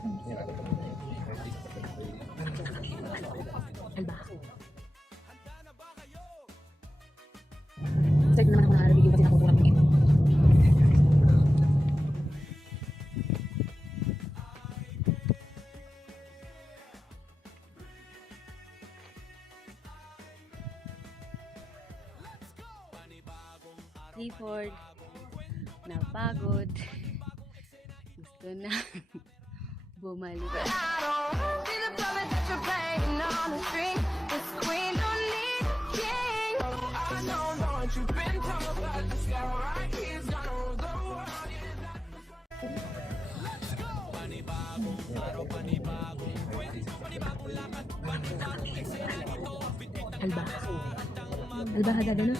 Alba. Check naman ako na video kasi nakukurap ko ito. Clifford, napagod. Gusto na bumalik. Alba. Alba hadaga na.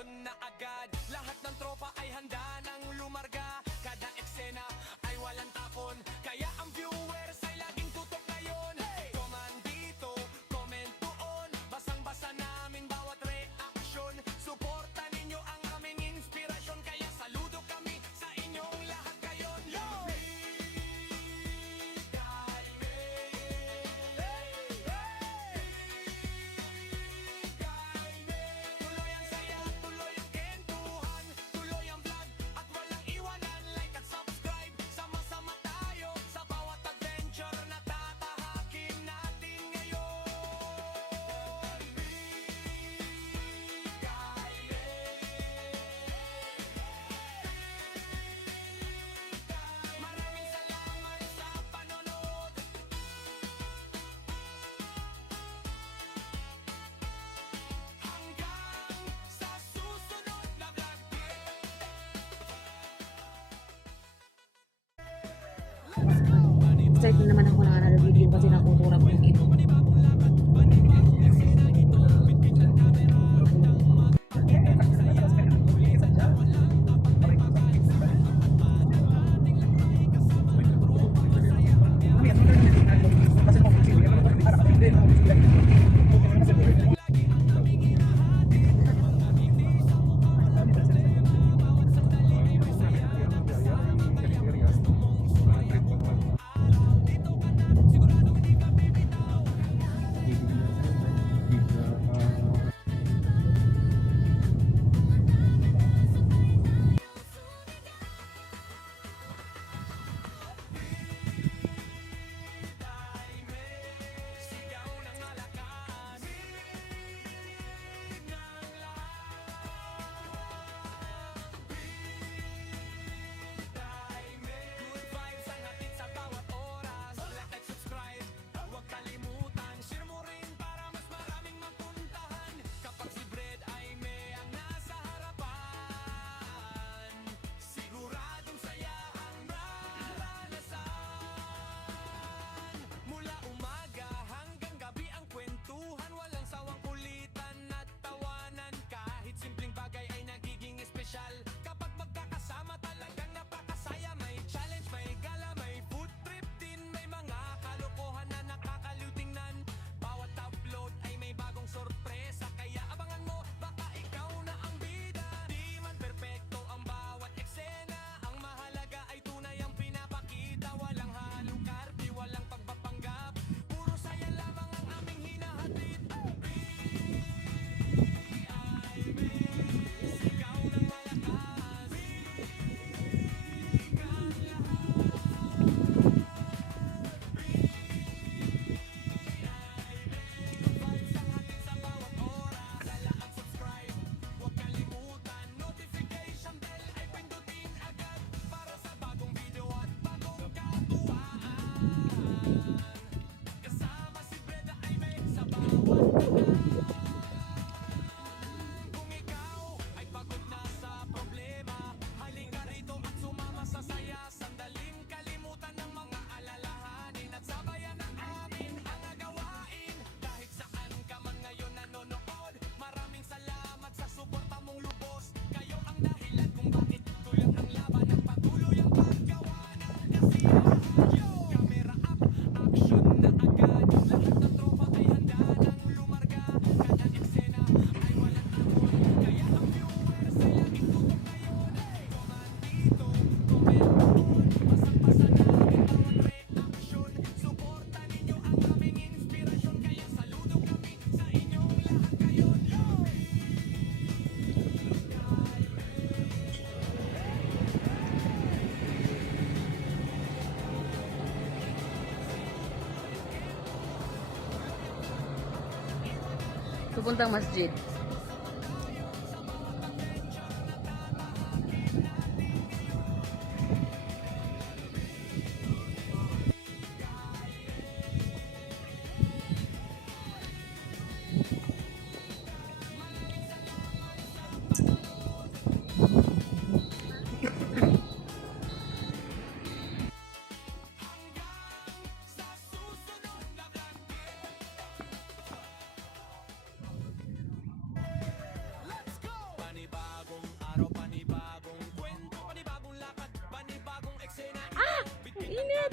Na agad, lahat ng tropa ay handa nang lumarga. Kada eksena ay walang tapon, kaya ang viewers ay laging tutok ngayon. Comment dito, comment doon, basang-basa namin bawat reaksyon. Suporta ninyo ang aming inspirasyon, kaya saludo kami sa inyong lahat ngayon. Yo! Tuloy ang saya, tuloy ang kentuhan, tuloy ang vlog at walang iwanan. Like at subscribe, sama-sama tayo sa bawat adventure na tatahakin natin ngayon. Maraming salamat sa panonood. Hanggang sa susunod na vlog. Check naman ako na video kasi nakukurap ko ito. papuntang masjid. Panibagong araw, panibagong kwento, panibagong lakad, panibagong eksena. Init!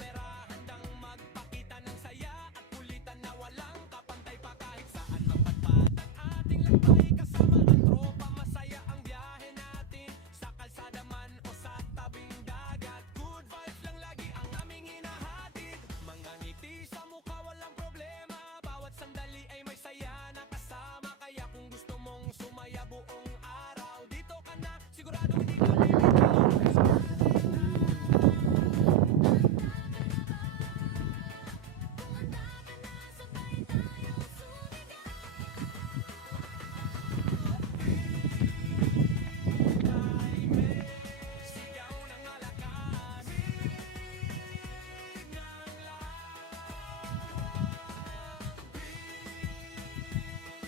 Handang magpakita ng saya at kulitan na walang kapantay pa kahit saan magpadpad ang ating lakbay. Kasama ang tropa, masaya ang biyahe natin sa kalsada man o sa tabing dagat. Good vibes lang lagi ang aming hinahatid. Mga ngiti sa mukha, walang problema. Bawat sandali ay may saya na kasama. Kaya kung gusto mong sumaya buong araw, dito ka na, sigurado hindi ka sigaw ng malakas.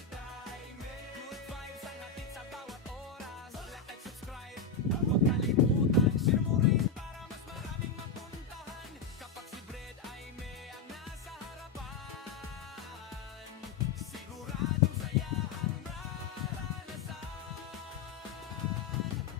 Good vibes ang hatid sa bawat oras. Like and subscribe, huwag kalimutan. Share mo rin para mas maraming mapuntahan. Kapag si Bread ay may ang nasa harapan, siguradong saya ang raranasan.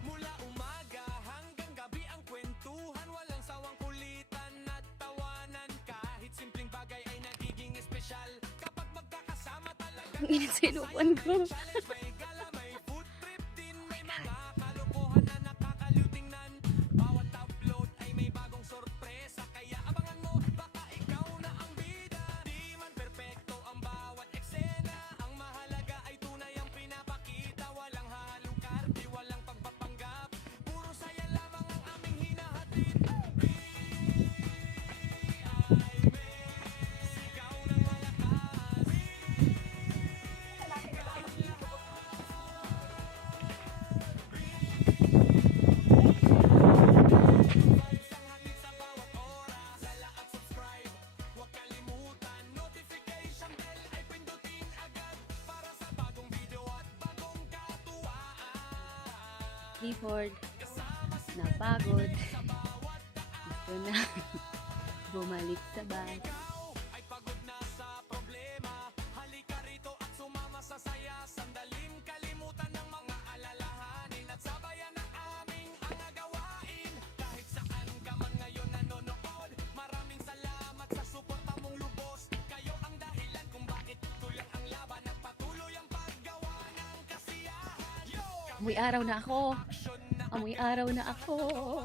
Mula umaga hanggang gabi ang kwentuhan, walang sawang kulitan at tawanan. Kahit simpleng bagay ay nagiging espesyal kapag magkakasama talaga. Ang init sa inupan ko. May gala, may food trip din, may mga kalokohan na nakakaliw tingnan. Bawat upload ay may bagong sorpresa, kaya abangan mo, baka ikaw na ang bida. Di man perpekto ang bawat eksena, ang mahalaga ay tunay ang pinapakita. Walang halukarte, walang pagpapanggap, puro saya lamang ang aming hinahatid. Sigaw ng malakas. Sa bawat oras, like at subscribe, huwag kalimutan. Notification bell ay pindutin agad para sa bagong video at bagong katuwaan. Clifford, napagod. Gusto na bumalik sa bus. Ay pagod na sa problema, halika rito at sumama sa saya. Sandaling kalimutan ng mga alalahanin at sabayan ang aming gawain. Kahit saan ka man ngayon nanonood, maraming salamat sa suporta mong lubos. Kayo ang dahilan kung bakit tuloy ang laban at patuloy ang paggawa ng kasiyahan. Yo! Amoy araw na ako. Amoy araw na ako.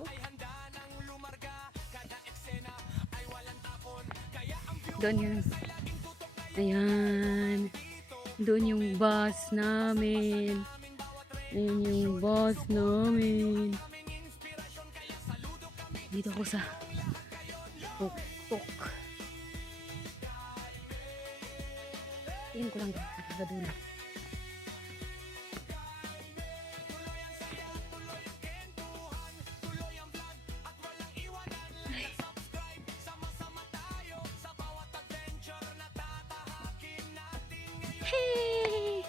Ay handa nang lumarga, kada eksena ay walang tapon. Kaya ang view Doon yun. laging tutok kayo. Ayan. Doon yung bus namin. Ayan yung bus namin. Dito ako sa tuk-tuk. Tingin ko lang sa dulo. Hey!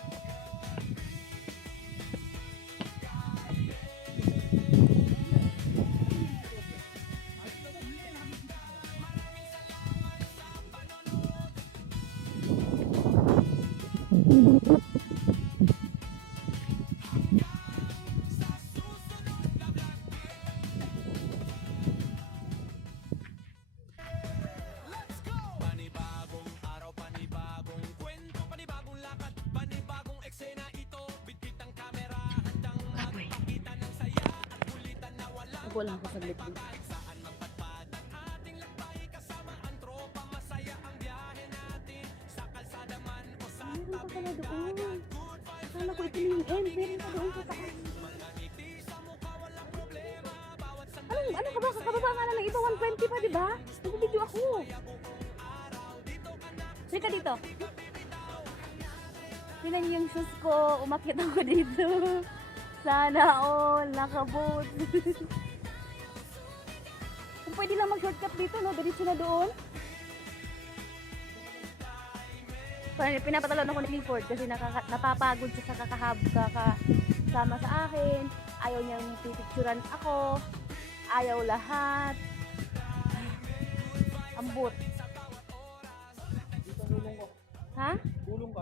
Panibagong araw, panibagong kwento, panibagong lakad, panibagong eksena. Ito, bitbit ang kamera, handang Kapoy. magpakita ng saya at kulitan na walang Wala ako saglit dito. kahit saan magpadpad ang ating lakbay. Kasama ang tropa, masaya ang biyahe natin sa kalsada man o sa Meron pa tabing pala doon. dagat. Good vibes Akala ko ito na yung end. Meron pa doon sa taas. mga ngiti sa mukha, walang problema. Bawat Ano ka ba? Kakababa nga lang ito. 120 pa, di ba? Nag-video ako. Halika dito. Tingnan niyo yung shoes ko. Umakyat ako dito. Sana all. Nakabot. Kung pwede lang mag-shortcut dito, no? Diretso na doon. Pinapatalon ako ni Clifford kasi napapagod siya sa kakasama sa akin. Ayaw niyang pipicturan ako. Ayaw lahat. Ambot. Ha? Tulong ka.